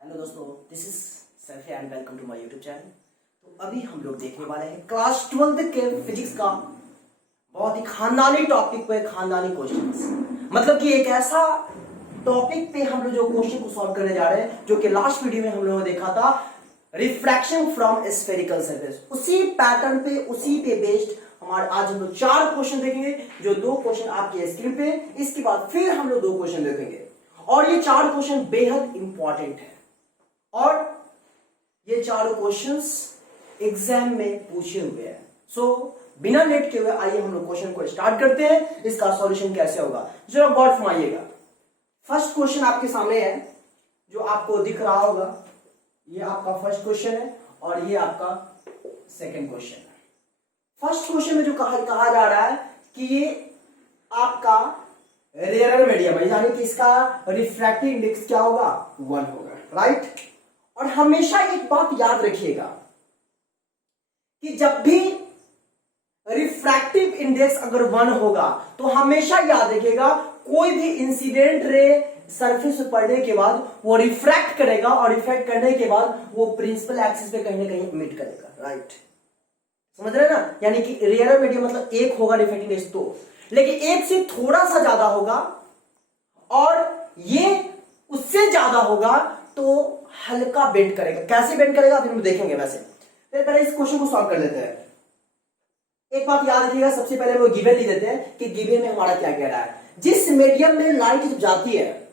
Hello दोस्तों, this is सरफे and welcome to my YouTube channel. तो अभी हम लोग देखने वाले हैं क्लास 12th के फिजिक्स का बहुत ही खानदानी टॉपिक पे खानदानी क्वेश्चंस। मतलब कि एक ऐसा टॉपिक पे हम लोग जो क्वेश्चन को सॉल्व करने जा रहे हैं जो कि लास्ट वीडियो में हम लोगों ने देखा था, रिफ्रैक्शन फ्रॉम स्फेरिकल सरफेस। उसी पैटर्न पे, उसी पे बेस्ड हमारे आज हम लोग 4 क्वेश्चन देखेंगे, जो 2 क्वेश्चन आपके स्क्रीन पे, इसके बाद फिर हम लोग 2 क्वेश्चन देखेंगे और ये 4 क्वेश्चन बेहद इंपॉर्टेंट है और ये चारों क्वेश्चंस एग्जाम में पूछे हुए हैं। सो बिना लेट के हुए आइए हम लोग क्वेश्चन को स्टार्ट करते हैं। इसका सॉल्यूशन कैसे होगा जरा गौर फरमाइएगा। फर्स्ट क्वेश्चन आपके सामने है जो आपको दिख रहा होगा। ये आपका फर्स्ट क्वेश्चन है और ये आपका सेकंड क्वेश्चन है। फर्स्ट क्वेश्चन में जो कहा जा रहा है कि ये आपका रेयर मीडियम है, यानी कि इसका रिफ्रैक्टिव इंडेक्स क्या होगा, 1 होगा, राइट। और हमेशा एक बात याद रखिएगा कि जब भी रिफ्रैक्टिव इंडेक्स अगर 1 होगा तो हमेशा याद रखिएगा कोई भी इंसिडेंट रे सरफेस पे पड़ने के बाद वो रिफ्रैक्ट करेगा और रिफ्रैक्ट करने के बाद वो प्रिंसिपल एक्सिस पे कहीं ना कहीं इमिट करेगा, राइट। समझ रहे हैं ना। यानी कि रेयर मीडियम मतलब 1 होगा रिफ्रैक्टिव इंडेक्स, तो लेकिन 1 से थोड़ा सा ज्यादा होगा और ये उससे ज्यादा होगा तो हल्का बेंड करेगा। कैसे बेंड करेगा फिर हम देखेंगे। वैसे पहले इस क्वेश्चन को सॉल्व कर लेते हैं। एक बात याद रखिएगा, सबसे पहले हम लोग गिवन लिख देते हैं कि गिवन में हमारा क्या कह रहा है। जिस मीडियम में लाइट जब जाती है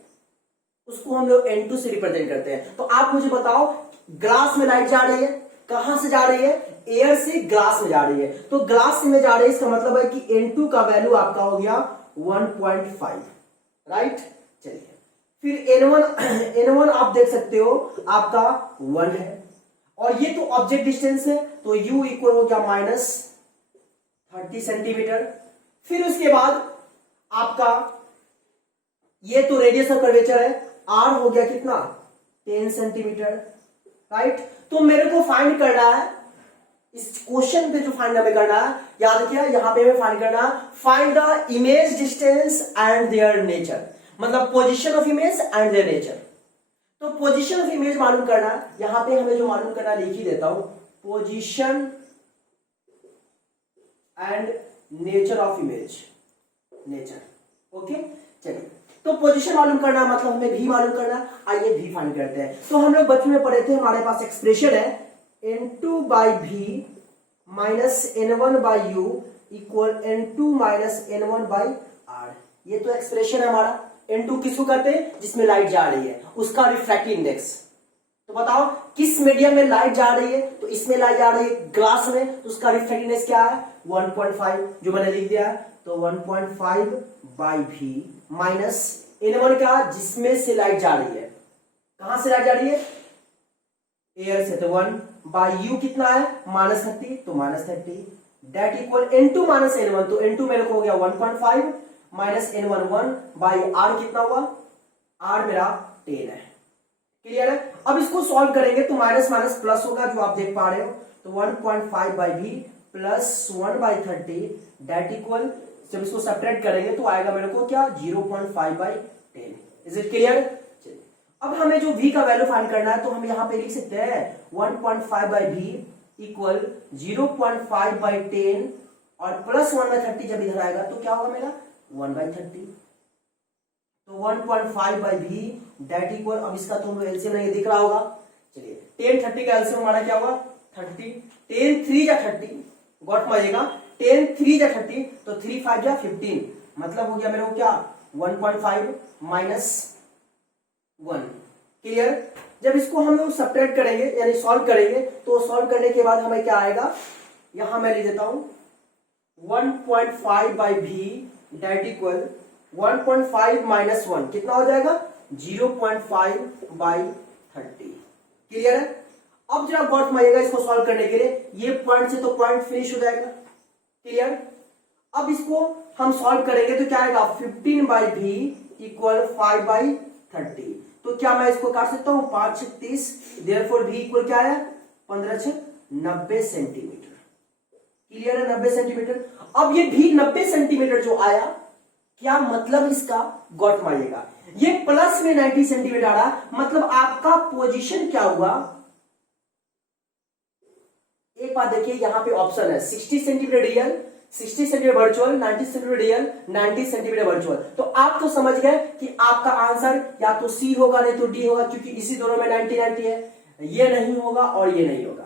उसको हम लोग N2 से रिप्रेजेंट करते हैं। तो आप मुझे बताओ, ग्लास में लाइट जा रही है, कहां से जा रही है, एयर से ग्लास में जा रही है। तो ग्लास में जा रही है, इसका मतलब है कि N2 का वैल्यू आपका हो गया 1.5, राइट। चलिए फिर N1 आप देख सकते हो आपका 1 है और ये तो ऑब्जेक्ट डिस्टेंस है, तो U इक्वल हो गया -30 सेंटीमीटर। फिर उसके बाद आपका ये तो रेडियस ऑफ कर्वेचर है, R हो गया कितना, 10 सेंटीमीटर, राइट। तो मेरे को फाइंड करना है इस क्वेश्चन पे, जो फाइंड हमें करना है, याद रखिए यहां पे हमें फाइंड करना है, find the image distance and their nature, मतलब position of image and their nature. तो पोजीशन ऑफ इमेज मालूम करना है, यहां पे हमें जो मालूम करना लिख ही देता हूं, position and nature of image, nature, okay. चलिए तो पोजीशन मालूम करना मतलब हमें भी मालूम करना। आइए भी फाइंड करते हैं। तो हम लोग बचपन में पढ़े थे, हमारे पास एक्सप्रेशन है N2 by V minus N1 by U equal N2 minus N1 by R। ये तो एक्सप्रेशन है हमारा। N2 किसको कहते हैं, जिसमें लाइट जा रही है, उसका रिफ्रैक्टिव इंडेक्स। तो बताओ किस मीडियम में लाइट जा रही है, तो इसमें लाइट जा रही है ग्लास में, तो उसका रिफ्रैक्टिव इंडेक्स क्या है, 1.5, जो मैंने लिख दिया है। तो 1.5 by V माइनस N1 का, जिसमें से लाइट जा रही है, कहां से लाइट जा रही है, एयर से, तो 1 बाई U कितना है, -30, तो -30 डेट इक्वल N2 माइनस N1। तो N2 मेरे को हो गया 1.5 माइनस N1 1 बाई R कितना हुआ, R मेरा 10 है। क्लियर है। अब इसको सॉल्व करेंगे तो माइनस माइनस प्लस होगा, जो आप देख पा रहे हो। तो 1.5 बाई V प्लस 1 बाई 30 डेट इक्वल, जब इसको सब्ट्रैक्ट करेंगे तो आएगा मेरे को क्या, 0.5 बाई 10। Is it clear. अब हमें जो V का वैल्यू फाइंड करना है, तो हम यहां पे लिख सकते हैं 1.5 बाई V इक्वल 0.5 बाई 10 और प्लस 1 बाई 30 जब इधर आएगा तो क्या होगा मेरा, 1 बाई 30। तो 1.5 बाई V डेट इक्वल, अब इसका तो एलसीएम नहीं दिख रहा होगा। चलिए 10 30 का एलसीएम हमारा क्या होगा, 30। 10 3 जा 30, गॉट मारिएगा, 10 3 जा 30, तो 3 5 जा 15, मतलब हो गया मेरे को क्या, 1.5 माइनस 1। क्लियर। जब इसको हम लोग सब्ट्रैक्ट करेंगे यानी सॉल्व करेंगे, तो सॉल्व करने के बाद हमें क्या आएगा, यहां मैं लिख देता हूं 1.5 बाई V डेट इक्वल 1.5 माइनस 1 कितना हो जाएगा, 0.5 बाई 30। क्लियर है। अब जरा गौर फरमाइएगा इसको सॉल्व करने के लिए, ये पॉइंट से तो पॉइंट फिनिश हो जाएगा। क्लियर। अब इसको हम सॉल्व करेंगे तो क्या आएगा, 15 बाई V इक्वल 5 बाई 30। तो क्या मैं इसको काट सकता हूं, 5 6 30, देयरफॉर V इक्वल क्या है, 15 6 90 सेंटीमीटर। क्लियर है, 90 सेंटीमीटर। अब ये भी 90 सेंटीमीटर जो आया, क्या मतलब इसका, गॉट मारिएगा। ये प्लस में 90 सेंटीमीटर आ रहा, मतलब आपका पोजीशन क्या हुआ। एक बात देखिए, यहां पे ऑप्शन है 60 centimetre real, 60 centimetre virtual, 90 centimetre real, 90 centimetre virtual. तो आप तो समझ गए कि आपका आंसर या तो सी होगा नहीं तो डी होगा, क्योंकि इसी दोनों में 90 90 है। ये नहीं होगा और ये नहीं होगा।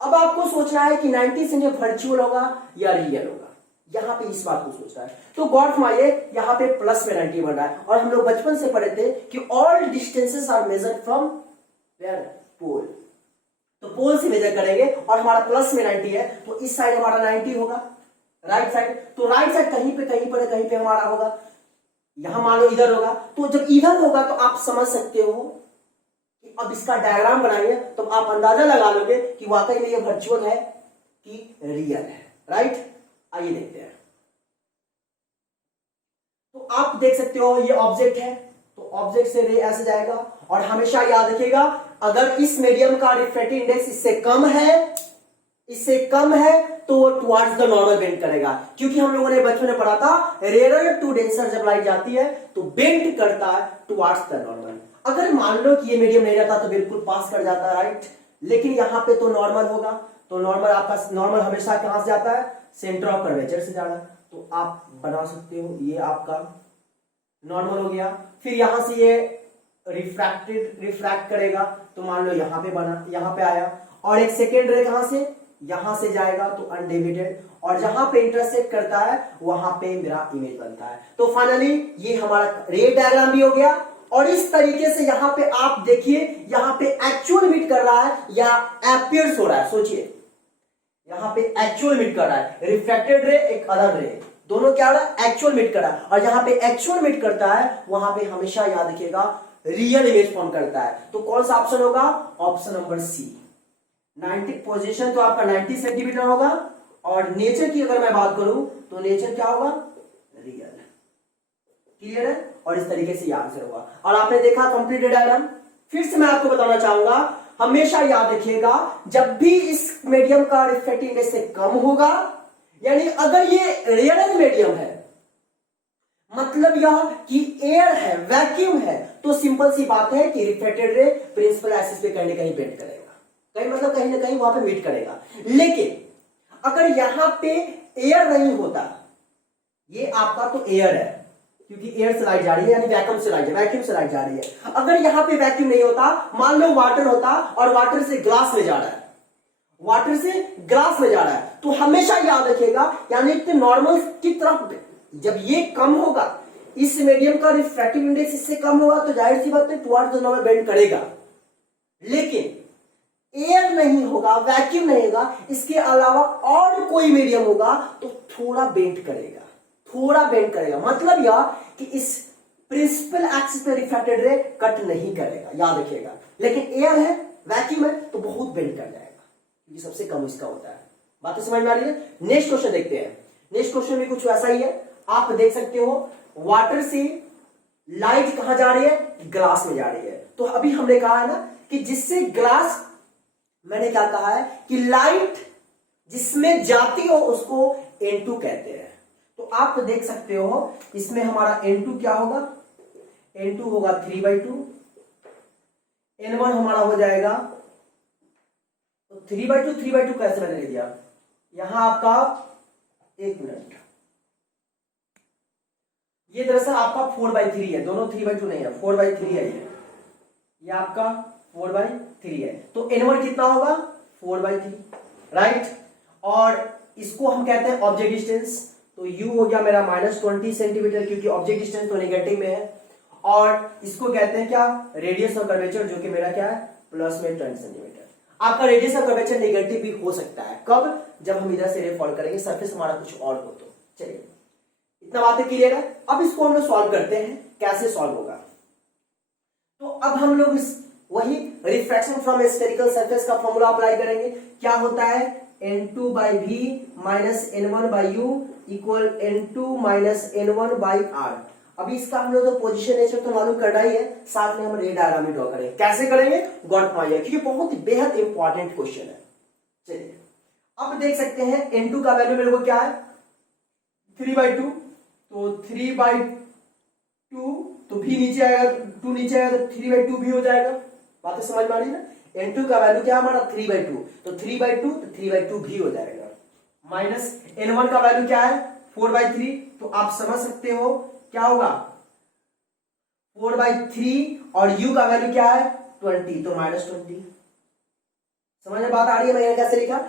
अब आपको सोचना है कि 90 सेंटीमीटर वर्चुअल होगा या रियल होगा, यहां पे इस बात को सोचना है। तो गॉड माइए यहां पे प्लस में 90 बन रहा है, और हम लोग बचपन से पढ़े थे कि all distances are measured from where, pole. तो पोल से मेजर करेंगे और हमारा प्लस में 90 है, तो इस साइड हमारा 90 होगा, राइट साइड। तो राइट साइड कहीं पर कहीं पे हमारा होगा, यहां मान लो इधर होगा। तो जब इधर होगा तो आप समझ सकते हो कि अब इसका डायग्राम बनाएंगे तो आप अंदाजा लगा लोगे कि वाकई में ये वर्चुअल है कि रियल है, राइट। आइए देखते हैं। तो आप देख सकते हो ये ऑब्जेक्ट है, तो ऑब्जेक्ट से रे ऐसे जाएगा, और हमेशा याद रखिएगा अगर इस मीडियम का रिफ्रैक्टिव इंडेक्स इससे कम है तो वो टुवर्ड्स द नॉर्मल बेंड करेगा, क्योंकि हम लोगों ने बचपन में पढ़ा था रेयर टू डेंसर जब लाइट जाती है तो बेंड करता है टुवर्ड्स द नॉर्मल। अगर मान लो कि ये मीडियम नहीं रहता तो बिल्कुल पास कर जाता है, राइट। लेकिन यहां पे तो नॉर्मल होगा, तो नॉर्मल आपका नॉर्मल हमेशा कहां से जाता है, सेंटर ऑफ कर्वेचर से जा रहा है। तो आप बना सकते हो ये आपका नॉर्मल हो गया। फिर यहां से ये रिफ्रैक्ट करेगा, तो मान लो यहां पे बना, यहां पे आया, और एक सेकेंड रे कहां से, यहां से जाएगा तो अनडिवाइडेड, और जहां पे इंटरसेक्ट करता है वहां पे मेरा इमेज बनता है। तो फाइनली ये हमारा रे डायग्राम भी हो गया, और इस तरीके से यहां पे आप देखिए, यहां पे एक्चुअल मीट कर रहा है या अपीयर्स हो रहा है। सोचिए यहां पे एक्चुअल मीट कर रहा है, रिफ्रैक्टेड रे एक अदर रे, दोनों क्या हो रहा है, एक्चुअल मीट कर रहा है। और जहां पे एक्चुअल मीट करता है वहां पे हमेशा याद रखिएगा रियल इमेज फॉर्म करता है। तो कौन सा ऑप्शन होगा, ऑप्शन नंबर सी। 90 पोजीशन तो आपका 90 सेंटीमीटर होगा, और नेचर की अगर मैं बात करूं तो नेचर क्या होगा, रियल। क्लियर है, और इस तरीके से ये आंसर होगा। और आपने देखा कंप्लीट डायग्राम। फिर से मैं आपको बताना चाहूंगा, हमेशा याद रखिएगा जब भी इस मीडियम का रिफ्रैक्टिव इंडेक्स से कम होगा, यानी अगर ये रेयर मीडियम है, मतलब यह कि एयर है, वैक्यूम है, तो सिंपल सी बात है कि रिफ्लेक्टेड रे प्रिंसिपल एक्सिस पे कहीं ना कहीं बेंड करेगा, कहीं मतलब कहीं ना कहीं वहां पे मीट करेगा। लेकिन अगर यहां पे एयर नहीं होता, ये आपका तो एयर है क्योंकि एयर से लाइट जा रही है, यानी वैक्यूम से लाइट जा रही है। अगर यहां पे वैक्यूम नहीं होता, मान लो वाटर होता और वाटर से ग्लास में जा रहा है, तो हमेशा याद रखिएगा, यानी कि नॉर्मल की तरफ जब ये कम होगा, इस मीडियम का रिफ्रैक्टिव इंडेक्स इससे कम होगा, तो जाहिर सी बात है टुवर्ड्स द नॉर्मल बेंड करेगा। लेकिन एयर नहीं होगा, वैक्यूम नहीं होगा, इसके अलावा और कोई मीडियम होगा तो थोड़ा बेंड करेगा। मतलब यह कि इस प्रिंसिपल एक्सिस पे रिफ्रैक्टेड रे कट नहीं करेगा, याद रखिएगा। लेकिन एयर है, वैक्यूम है, तो बहुत बेंड कर जाएगा, क्योंकि सबसे कम इसका होता है। बात समझ में आ रही है। नेक्स्ट क्वेश्चन देखते हैं। नेक्स्ट क्वेश्चन भी कुछ वैसा ही है। आप देख सकते हो वाटर से लाइट कहां जा रही है, ग्लास में जा रही है। तो अभी हमने कहा है ना कि जिससे ग्लास, मैंने क्या कहा है कि लाइट जिसमें जाती हो उसको N2 कहते हैं। तो आप देख सकते हो इसमें हमारा N2 क्या होगा, N2 होगा 3/2, N1 हमारा हो जाएगा, तो 3/2 कैसे मैंने ले दिया, यहां आपका 1 मिनट, ये दरअसल आपका 4/3 है, दोनों 3/2 नहीं है, 4/3 है ये आपका 4/3 है। तो N1 कितना होगा, 4/3, राइट। और इसको हम कहते हैं ऑब्जेक्ट डिस्टेंस, तो U हो गया मेरा -20 सेंटीमीटर, क्योंकि ऑब्जेक्ट डिस्टेंस तो नेगेटिव में है। और इसको कहते हैं क्या, रेडियस ऑफ कर्वेचर, जो कि मेरा क्या है, +20 सेंटीमीटर। आपका रेडियस ऑफ कर्वेचर नेगेटिव भी हो सकता है, कब, जब हम इधर से रे फॉल करेंगे, सरफेस हमारा कुछ और हो तो। चलिए इतना बातें क्लियर है। अब इसको हम लोग सॉल्व करते हैं, कैसे सॉल्व होगा। तो अब हम लोग इस वही रिफ्रैक्शन फ्रॉम स्फेरिकल सरफेस का फॉर्मूला अप्लाई करेंगे। क्या होता है, N2/V - N1/U equal N2 - N1/R। अभी इसका हम लोग तो पोजीशन नेचर तो मालूम करना ही है, साथ में हम रे डायग्राम ड्रॉ करेंगे। कैसे करेंगे, गॉट माइए, क्योंकि बहुत बेहद इंपॉर्टेंट क्वेश्चन है। चलिए अब देख सकते हैं N2 का वैल्यू मेरे को क्या है, 3/2, तो तो 3/2, तो भी नीचे आएगा, 2 नीचे आएगा तो 3/2 भी हो जाएगा। बातें समझ में आ रही है ना। n2 का वैल्यू क्या हमारा 3/2, तो 3/2 तो 3/2 भी हो जाएगा। माइनस n1 का वैल्यू क्या है 4/3, तो आप समझ सकते हो क्या होगा 4/3, और u का वैल्यू क्या है 20, तो -20। समझ में बात आ रही है। मैंने कैसे लिखा,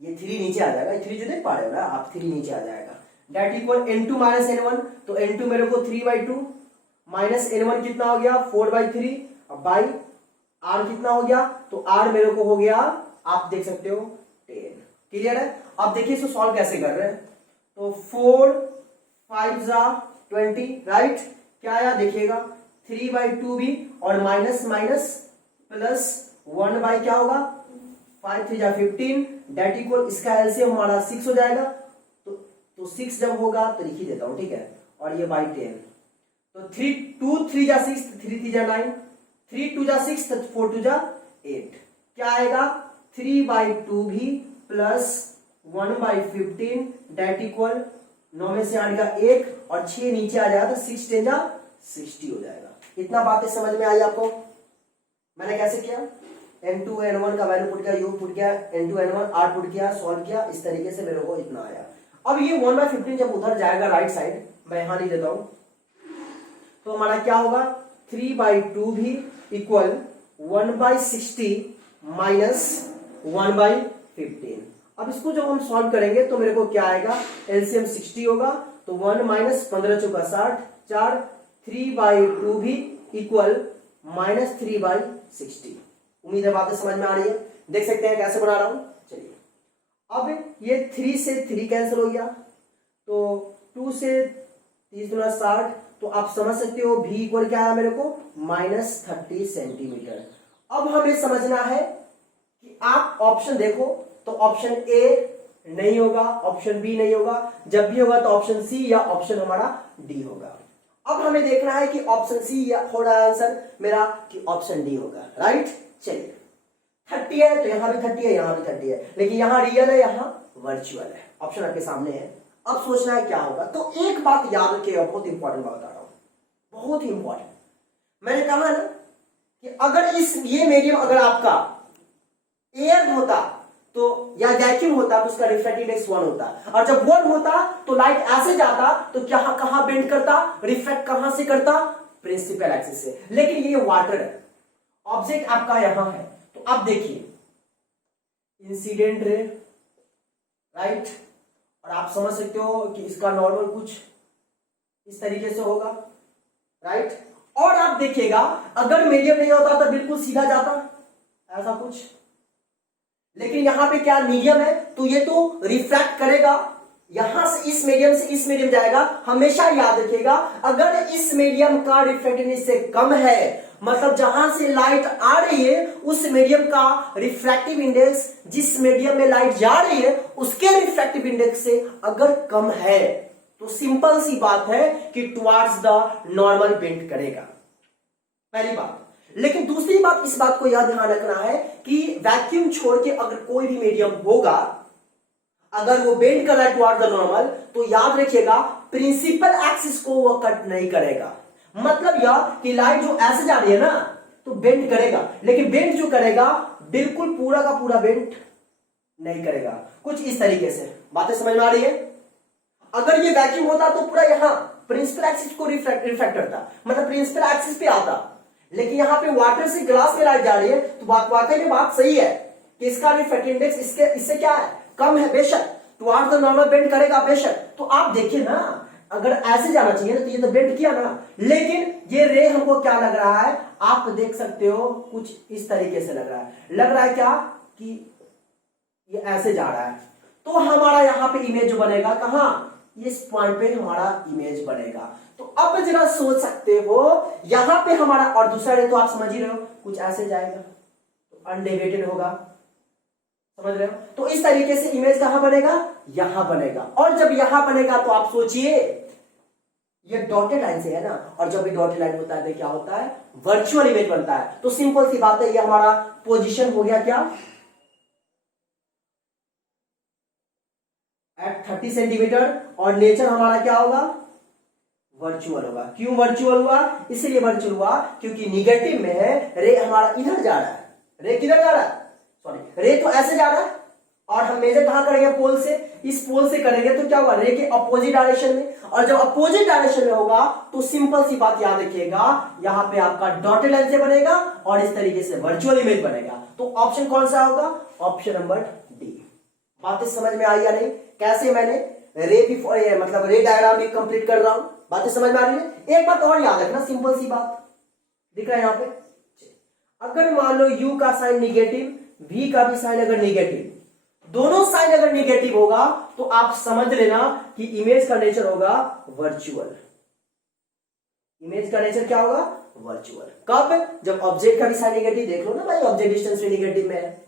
ये 3 नीचे आ जाएगा, 3 जो देख पा रहे हो ना आप, 3 नीचे आ जाएगा। Date equal n2 minus n1, तो n2 मेरे को 3/2 माइनस n1 कितना हो गया 4/3, अब बाई r कितना हो गया, तो r मेरे को हो गया आप देख सकते हो 10। क्लियर है। अब देखिए इसको सॉल्व कैसे कर रहे हैं, तो 4 5 जा 20, राइट। क्या आया देखिएगा 3/2 भी, और माइनस माइनस प्लस 1 बाई क्या होगा 5 3 जा 15, डेट इक्वल इसका एलसीएम हमारा 6 हो जाएगा। तो 6 जब होगा तो लिख ही देता हूं, ठीक है, और ये बाई 10, तो 2 3 जा 6, 3 3 जा 9, 3 2 जा 6, 4 2 जा 8। क्या आएगा 3/2 भी प्लस 1/15, डेट इक्वल 9 में से 8 का 1, और 6 नीचे आ जाएगा तो 6 10 जा 60 हो जाएगा। इतना बातें समझ में आई आपको। मैंने कैसे किया, n2 n1 का वैल्यू पुट किया, u पुट किया, n2 n1 r पुट किया, सॉल्व किया, इस तरीके से मेरे को इतना आया। अब ये 1/15 जब उधर जाएगा राइट साइड, मैं यहां नहीं देता हूं, तो हमारा क्या होगा 3/2 भी इक्वल 1/60 माइनस 1/15। अब इसको जब हम सॉल्व करेंगे तो मेरे को क्या आएगा, एलसीएम 60 होगा, तो 1 माइनस 15 चौका 60, 4 3/2 भी इक्वल माइनस 3/60। उम्मीद है बातें समझ में आ रही है। देख सकते हैं कैसे बना रहा हूं। चलिए अब ये 3 से 3 कैंसिल हो गया, तो 2 से 30 गुना 60, तो आप समझ सकते हो v इक्वल क्या है मेरे को -30 सेंटीमीटर। अब हमें समझना है कि आप ऑप्शन देखो, तो ऑप्शन ए नहीं होगा, ऑप्शन बी नहीं होगा, जब भी होगा तो ऑप्शन सी या ऑप्शन हमारा डी होगा। अब हमें देखना है कि ऑप्शन सी या हो रहा है आंसर मेरा कि ऑप्शन डी होगा, राइट। चलिए 30 है तो यहां भी 30 है, यहां भी 30 है, लेकिन यहां रियल है, यहां वर्चुअल है। ऑप्शन आपके सामने है, अब सोचना है क्या होगा। तो एक बात याद रखिएगा, बहुत इंपॉर्टेंट बात बता रहा हूं, बहुत ही इंपॉर्टेंट। मैंने कहा ना कि अगर ये मीडियम अगर आपका एयर होता तो या वैक्यूम होता तो उसका रिफ्रैक्टिव इंडेक्स 1 होता, और जब 1 होता तो लाइट ऐसे जाता तो क्या कहां बेंड करता, रिफ्रैक्ट कहां से करता, प्रिंसिपल एक्सिस से। लेकिन ये वाटर है, ऑब्जेक्ट आपका यहां है, तो आप देखिए इंसिडेंट रे, राइट, और आप समझ सकते हो कि इसका नॉर्मल कुछ इस तरीके से होगा, राइट। और आप देखिएगा अगर मीडियम नहीं होता तो बिल्कुल सीधा जाता ऐसा कुछ, लेकिन यहां पे क्या मीडियम है, तो ये तो रिफ्रैक्ट करेगा, यहां से इस मीडियम से इस मीडियम जाएगा। हमेशा याद रखिएगा अगर इस मीडियम का रिफ्रैक्टिव से कम है, मतलब जहां से लाइट आ रही है उस मीडियम का रिफ्रैक्टिव इंडेक्स जिस मीडियम में लाइट जा रही है उसके रिफ्रैक्टिव इंडेक्स से अगर कम है, तो सिंपल सी बात है कि टुवार्ड्स द नॉर्मल बेंड करेगा, पहली बात। लेकिन दूसरी बात, इस बात को याद ध्यान रखना है कि वैक्यूम छोड़ के अगर कोई भी मीडियम होगा, अगर वो बेंड कर रहा है टुवार्ड द नॉर्मल, तो याद रखिएगा प्रिंसिपल एक्सिस को वो कट नहीं करेगा। मतलब यह कि लाइट जो ऐसे जा रही है ना तो बेंड करेगा, लेकिन बेंड जो करेगा बिल्कुल पूरा का पूरा बेंड नहीं करेगा, कुछ इस तरीके से। बातें समझ में आ रही है। अगर ये वैक्यूम होता तो पूरा यहां प्रिंसिपल एक्सिस को रिफ्रैक्ट करता, मतलब प्रिंसिपल एक्सिस पे आता, लेकिन यहां पे वाटर से ग्लास में लाइट जा रही है, तो वाकई में बात सही है कि इसका रिफ्रैक्टिव इंडेक्स इससे क्या है, कम है, बेशक टुवार्ड्स द नॉर्मल बेंड करेगा बेशक। तो आप देखिए ना, अगर ऐसे जाना चाहिए ना तो ये तो बेंड किया ना, लेकिन ये रे हमको क्या लग रहा है, आप देख सकते हो कुछ इस तरीके से लग रहा है क्या कि ये ऐसे जा रहा है। तो हमारा यहां पे इमेज जो बनेगा कहां, इस पॉइंट पे हमारा इमेज बनेगा। तो अब जरा सोच सकते हो यहां पे हमारा, और दूसरा रे तो आप समझ ही रहे हो कुछ ऐसे जाएगा तो अनडेविएटेड होगा, समझ रहे हो। तो इस तरीके से इमेज कहां बनेगा, यहां बनेगा। और जब यहां बनेगा तो आप सोचिए ये डॉटेड लाइन से है ना, और जब भी डॉटेड लाइन होता है तो क्या होता है, वर्चुअल इमेज बनता है। तो सिंपल सी बात है, ये हमारा पोजीशन हो गया क्या, एट 30 सेंटीमीटर, और नेचर हमारा क्या होगा वर्चुअल होगा। क्यों वर्चुअल हुआ? इसलिए वर्चुअल हुआ क्योंकि निगेटिव में है, रे हमारा इधर जा रहा है। रे किधर जा रहा है? सॉरी, रे तो ऐसे जा रहा है और हम मेजर कहां करेंगे? पोल से। इस पोल से करेंगे तो क्या होगा? रे के अपोजिट डायरेक्शन में। और जब अपोजिट डायरेक्शन में होगा तो सिंपल सी बात याद रखिएगा, यहां पे आपका डॉटेड लाइन से बनेगा और इस तरीके से वर्चुअल इमेज बनेगा। तो ऑप्शन कौन सा होगा? Option number D. बातें समझ में आई या नहीं? कैसे मैंने रे बिफोर मतलब रे डायग्राम भी कंप्लीट कर रहा हूं, बातें समझ में आ रही है? एक बात और याद रखना, सिंपल सी बात दिख रहा है यहां पे। अगर मान लो u का साइन निगेटिव, v का भी साइन अगर निगेटिव, दोनों साइन अगर निगेटिव होगा तो आप समझ लेना कि इमेज का नेचर होगा वर्चुअल। इमेज का नेचर क्या होगा? वर्चुअल। कब? जब ऑब्जेक्ट का भी साइन निगेटिव, देख लो ना भाई, ऑब्जेक्ट डिस्टेंस से निगेटिव में है,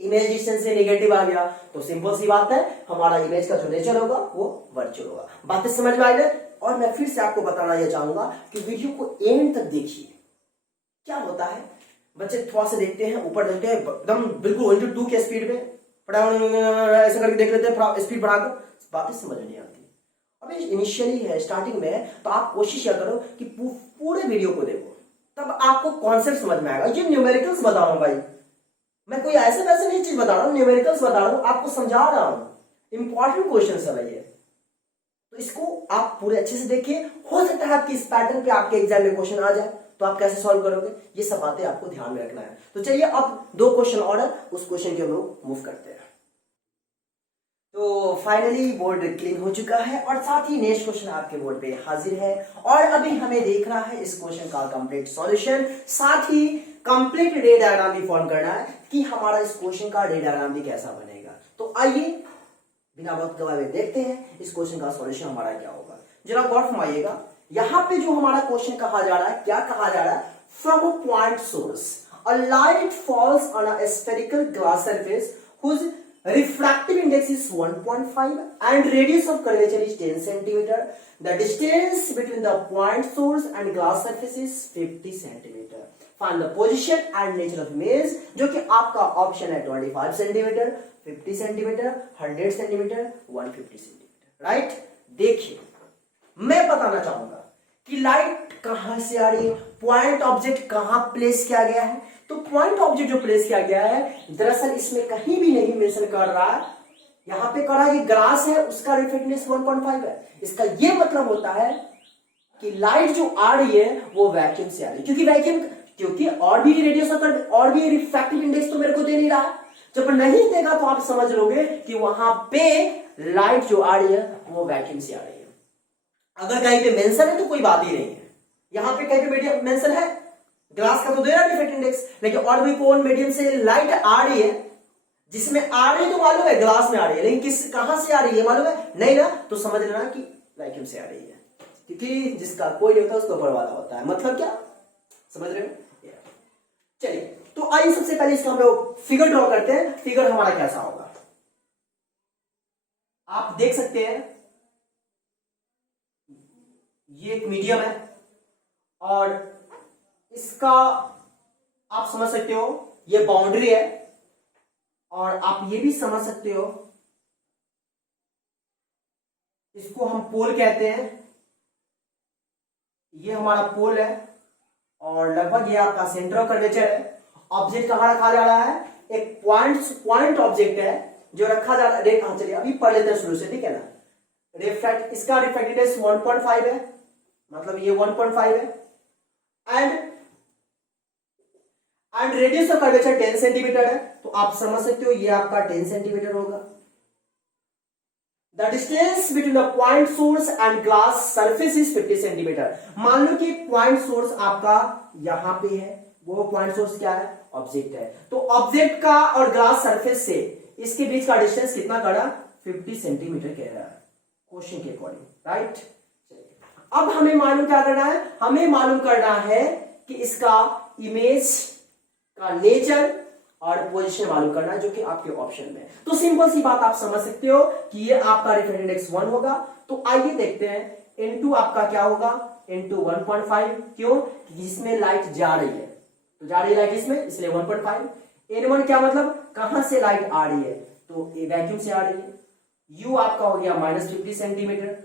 इमेज डिस्टेंस से नेगेटिव आ गया तो सिंपल सी बात है, हमारा इमेज का जो नेचर होगा वो वर्चुअल होगा। बातें समझ में आई ना? और मैं फिर से आपको बताना यह चाहूंगा कि वीडियो को एंड तक देखिए। क्या होता है, बच्चे थोड़ा सा देखते हैं, ऊपर देखते हैं एकदम बिल्कुल 1:2 के स्पीड में, ऐसा करके देख लेते हैं, स्पीड बढ़ाकर, बातें समझ नहीं आती। अभी इनिशियली है, स्टार्टिंग में है, तो आप कोशिश क्या करो कि पूरे वीडियो को देखो, तब आपको कॉन्सेप्ट समझ में आएगा। ये न्यूमेरिकल्स बता रहा हूं भाई, मैं कोई ऐसे वैसे नहीं चीज बता रहा हूं, न्यूमेरिकल्स बता रहा हूं, आपको समझा रहा हूं, इंपॉर्टेंट क्वेश्चन है भाई ये। तो इसको आप पूरे अच्छे से देखिए, हो सकता है आपकी इस पैटर्न पे आपके एग्जाम में क्वेश्चन आ जाए, तो आप कैसे सॉल्व करोगे, ये सब बातें आपको ध्यान में रखना है। तो चलिए अब 2 क्वेश्चन और है, उस क्वेश्चन के हम लोग मूव करते हैं। तो फाइनली बोर्ड क्लीन हो चुका है और साथ ही नेक्स्ट क्वेश्चन आपके बोर्ड पे हाजिर है और अभी हमें देखना है इस क्वेश्चन का कंप्लीट सॉल्यूशन, साथ ही कंप्लीट रे डायग्राम भी फॉर्म करना है कि हमारा इस क्वेश्चन का रे डायग्राम भी कैसा बनेगा। तो आइए बिना वक्त गवाए देखते हैं इस क्वेश्चन का सॉल्यूशन हमारा क्या होगा। जरा गौर फरमाइएगा, यहाँ पे जो हमारा क्वेश्चन कहा जा रहा है, क्या कहा जा रहा है? From a point source a light falls on a spherical glass surface whose refractive index is 1.5 and radius of curvature is 10 centimeter. The distance between the point source and glass surface is 50 centimeter. Find the position and nature of image, जो कि आपका option है 25 centimetre, 50 centimetre, 100 centimetre, 150 centimetre. Right? देखिए, मैं बताना चाहूंगा कि light कहां से आ रही है, पॉइंट ऑब्जेक्ट कहां प्लेस किया गया है। तो पॉइंट ऑब्जेक्ट जो प्लेस किया गया है, दरअसल इसमें कहीं भी नहीं मेंशन कर रहा है, यहां पे करा कि ग्लास है, उसका रिफ्लेक्टिवनेस 1.5 है। इसका ये मतलब होता है कि लाइट जो आ रही है वो वैक्यूम से आ रही है, क्योंकि वैक्यूम, क्योंकि और भी रेडियस और भी रिफ्रैक्टिव इंडेक्स तो मेरे को दे नहीं रहा। जब नहीं देगा तो आप समझ लोगे कि वहां पे लाइट जो आ रही है वो वैक्यूम से आ रही है। अगर कहीं पे मेंशन है तो कोई बात ही नहीं है, यहां पे कहीं पे मेंशन है, ग्लास का तो दे रहा है रिफ्लेक्टिव इंडेक्स, लेकिन और भी कौन मीडियम से लाइट आ रही है, जिसमें आ रही है तो मालूम है ग्लास में आ रही है, लेकिन किस कहां से आ रही है मालूम है नहीं ना, तो समझ लेना कि वैक्यूम से आ रही है, क्योंकि जिसका कोई नहीं होता उसको बर्बाद होता है। मतलब क्या, समझ रहे हो? चलिए, तो आइए सबसे पहले इसका हम लोग फिगर ड्रॉ करते हैं। फिगर हमारा कैसा होगा, आप देख सकते हैं, ये एक मीडियम है और इसका आप समझ सकते हो ये बाउंड्री है, और आप ये भी समझ सकते हो इसको हम पोल कहते हैं, ये हमारा पोल है और लगभग ये आपका सेंटर ऑफ कर्वेचर है। ऑब्जेक्ट कहां रखा जा रहा है, एक पॉइंट ऑब्जेक्ट है जो रखा जा रहा है। रे कहां, चलिए अभी पढ़ लेते हैं शुरू से, ठीक है ना। रिफ्रैक्ट, इसका रिफ्रैक्टिवनेस 1.5 है, मतलब ये 1.5 है, and radius of curvature 10 centimetre है, तो आप समझ सकते हो ये आपका 10 सेंटीमीटर होगा। The distance between the point source and glass surface is 50 centimetre. मान लो कि पॉइंट सोर्स आपका यहां पे है, वो पॉइंट सोर्स क्या है, ऑब्जेक्ट है, तो ऑब्जेक्ट का और ग्लास सरफेस से इसके बीच का डिस्टेंस कितना करा, 50 सेंटीमीटर कह रहा है क्वेश्चन के अकॉर्डिंग। राइट, अब हमें मालूम क्या करना है, हमें मालूम करना है कि इसका इमेज का नेचर और पोजीशन मालूम करना है, जो कि आपके ऑप्शन में। तो सिंपल सी बात आप समझ सकते हो कि ये आपका रिफ्रैक्टिव इंडेक्स 1 होगा। तो आइए देखते हैं, इनटू आपका क्या होगा, इनटू 1.5, क्यों, जिसमें लाइट जा रही है, तो जा रही है लाइट इसमें, इसलिए 1.5। N1 क्या मतलब, कहां से लाइट आ रही है, तो वैक्यूम से आ रही है। U आपका हो गया -50 सेंटीमीटर,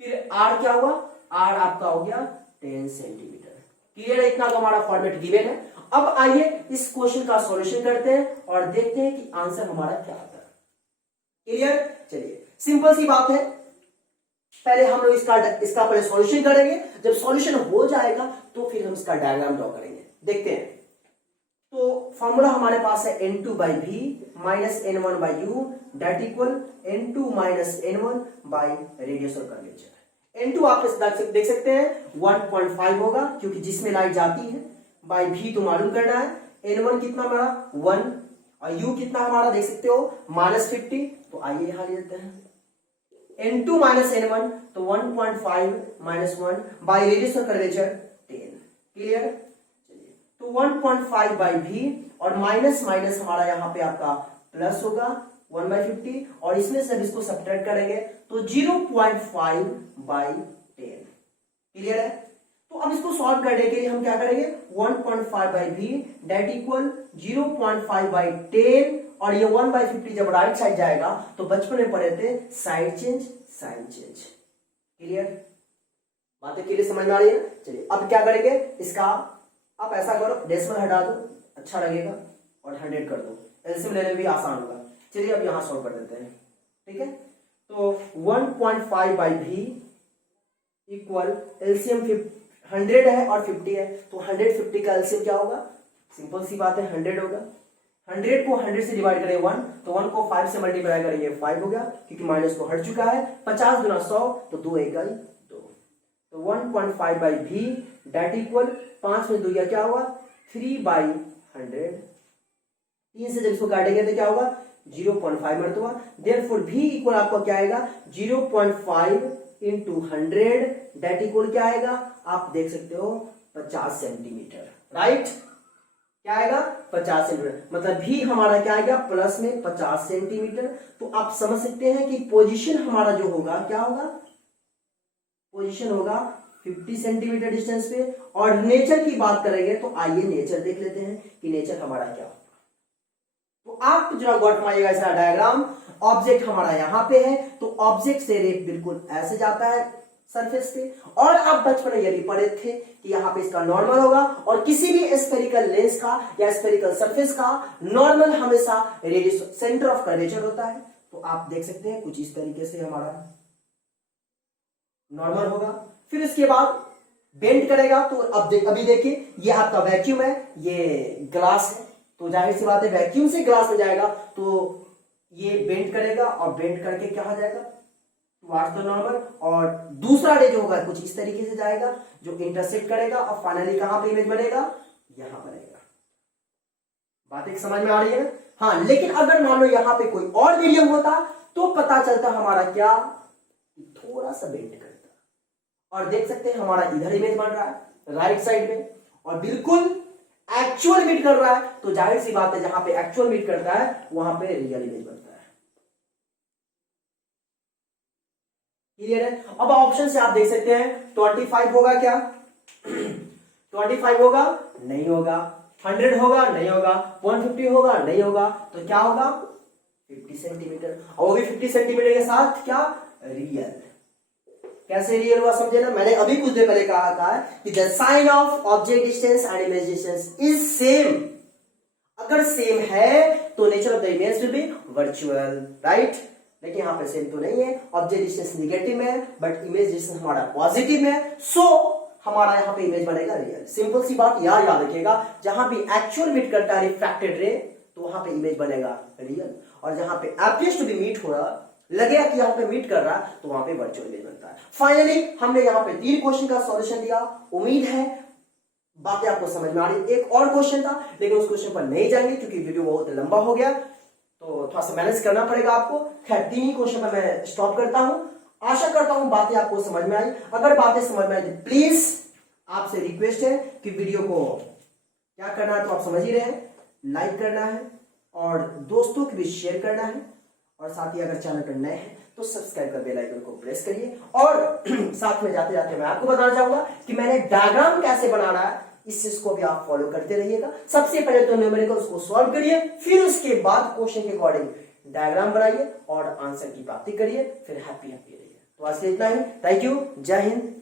फिर आर क्या हुआ, आर आपका हो गया 10 सेंटीमीटर। क्लियर है, इतना तो हमारा फॉर्मेट गिवन है। अब आइए इस क्वेश्चन का सॉल्यूशन करते हैं और देखते हैं कि आंसर हमारा क्या आता है। क्लियर, चलिए सिंपल सी बात है, पहले हम लोग इसका पहले सॉल्यूशन करेंगे, जब सॉल्यूशन हो जाएगा तो फिर हम इसका डायग्राम ड्रॉ करेंगे। देखते हैं, तो फॉर्मूला हमारे पास है N2 by V minus N1 by U डेट equal N2 minus N1 by radius और कर्वेचर। N2 आप देख सकते हैं 1.5 होगा क्योंकि जिसमें लाइट जाती है, बाई V तो मालूम करना है, N1 कितना हमारा 1 और U कितना हमारा देख सकते हो -50। तो आइए यहां ले लेते हैं N2 माइनस N1 तो 1.5 माइनस 1 बाई रेडियस और कर्वेचर 10। क्लियर, चलिए तो 1.5 बाई V और माइनस माइनस हमारा यहाँ पे आपका प्लस होगा 1/50 और इसमें से इसको सब्ट्रैक्ट करेंगे तो 0.5 बाई 10। क्लियर है, तो अब इसको सॉल्व करने के लिए हम क्या करेंगे 1.5 बाई V डेट इक्वल 0.5 बाई 10 और ये 1/50 जब राइट साइड जाएगा तो बचपन में पढ़े थे side change sign change. Clear, बातें क्लियर समझ में आ रही है। चलिए अब क्या करेंगे इसका, आप ऐसा करो डेसिमल हटा दो, अच्छा लगेगा और 100 कर दो, एलसीएम लेने में भी आसान होगा। चलिए अब यहां सॉल्व कर देते हैं। ठीक है, तो 1.5 बाई V इक्वल एलसीएम 100 है और 50 है, तो 150 का एलसीएम क्या होगा, सिंपल सी बात है 100 होगा। 100 को 100 से डिवाइड करें 1, तो 1 को 5 से मल्टीप्लाई करेंगे 5 हो गया क्योंकि माइनस को हट चुका है। 50 गुना 100 तो 2 1 2, तो 1.5 बाई V डेट इक्वल 5 में 2 क्या होगा 3/100। 3 से जब इसको काटेंगे तो क्या होगा 0.5 मरतबा, देयरफॉर V इक्वल आपका क्या आएगा 0.5 इंटू 100 डेट इक्वल क्या आएगा, आप देख सकते हो 50 सेंटीमीटर। राइट, क्या आएगा 50 सेंटीमीटर, मतलब भी हमारा क्या आएगा प्लस में 50 सेंटीमीटर। तो आप समझ सकते हैं कि पोजीशन हमारा जो होगा क्या होगा, पोजीशन होगा 50 सेंटीमीटर डिस्टेंस पे। और नेचर की बात करेंगे तो आइए नेचर देख लेते हैं कि नेचर हमारा क्या होगा। तो आप जरा गौर फरमाइएगा इसका डायग्राम, ऑब्जेक्ट हमारा यहां पे है तो ऑब्जेक्ट से रे बिल्कुल ऐसे जाता है सरफेस पे, और आप बचपन में यदि पढ़े थे कि यहाँ पे इसका नॉर्मल होगा और किसी भी स्फेरिकल लेंस का या स्फेरिकल सरफेस का नॉर्मल हमेशा रेडियस सेंटर ऑफ कर्वेचर होता है। तो आप देख सकते हैं कुछ इस तरीके से हमारा नॉर्मल होगा। फिर इसके बाद बेंड करेगा, तो अब अभी देखिए ये आपका वैक्यूम है, ये ग्लास है, तो जाहिर सी बात है वैक्यूम से ग्लास में जाएगा तो ये बेंड करेगा और बेंड करके क्या हो जाएगा टुवर्ड्स द नॉर्मल, और दूसरा रे जो होगा कुछ इस तरीके से जाएगा जो इंटरसेक्ट करेगा और फाइनली कहां पे इमेज बनेगा, यहां बनेगा। बात एक समझ में आ रही है ना। हाँ, लेकिन अगर मान लो यहां पे कोई और मीडियम होता तो पता चलता हमारा क्या, थोड़ा सा बेंड करता और देख सकते हैं हमारा इधर इमेज बन रहा है राइट साइड में और बिल्कुल एक्चुअल मीट कर रहा है। तो जाहिर सी बात है जहां पे एक्चुअल मीट करता है वहां पे रियल इमेज बनता है। क्लियर है। अब ऑप्शन से आप देख सकते हैं 25 होगा क्या 25 होगा नहीं होगा, 100 होगा नहीं होगा, 150 होगा नहीं होगा, तो क्या होगा 50 सेंटीमीटर, और वो भी 50 सेंटीमीटर के साथ क्या रियल। कैसे रियल हुआ समझे ना, मैंने अभी कुछ देर पहले कहा था कि the sign of object distance and image distance is same. अगर सेम है तो nature of the image will be virtual, right. लेकिन यहां पर सेम तो नहीं है, ऑब्जेक्ट डिस्टेंस नेगेटिव है बट इमेज डिस्टेंस हमारा पॉजिटिव है, सो हमारा यहां पे इमेज बनेगा रियल। सिंपल सी बात याद रखिएगा, जहां भी एक्चुअल मीट करता है रिफ्रैक्टेड रे तो वहां पे इमेज बनेगा रियल, और जहां पे अपीयर्स टू बी मीट हो रहा लगेगा कि यहाँ पे मीट कर रहा है तो वहां पे वर्चुअल इमेज बनता है। फाइनली हमने यहाँ पे 3 क्वेश्चन का सॉल्यूशन दिया, उम्मीद है बातें आपको समझ में आ रही। एक और क्वेश्चन था लेकिन उस क्वेश्चन पर नहीं जाएंगे क्योंकि वीडियो बहुत लंबा हो गया, तो थोड़ा सा मैनेज करना पड़ेगा आपको। खैर 3 ही क्वेश्चन पर मैं स्टॉप करता हूं। आशा करता हूं बातें आपको समझ में आई। अगर बातें समझ में आई तो प्लीज आपसे रिक्वेस्ट है कि वीडियो को क्या करना है, तो आप समझ ही रहे हैं, लाइक करना है और दोस्तों के भी शेयर करना है, और साथ ही अगर चैनल पर नए हैं तो सब्सक्राइब कर बेल आइकन को प्रेस करिए। और साथ में जाते जाते मैं आपको बताना चाहूंगा कि मैंने डायग्राम कैसे बनाना है, इस चीज को भी आप फॉलो करते रहिएगा। सबसे पहले तो न्यूमेरिकल्स को सॉल्व करिए, फिर उसके बाद क्वेश्चन के अकॉर्डिंग डायग्राम बनाइए और आंसर की प्राप्ति करिए, फिर हैप्पी रहिए। तो आज के लिए इतना ही। Thank you. जय हिंद।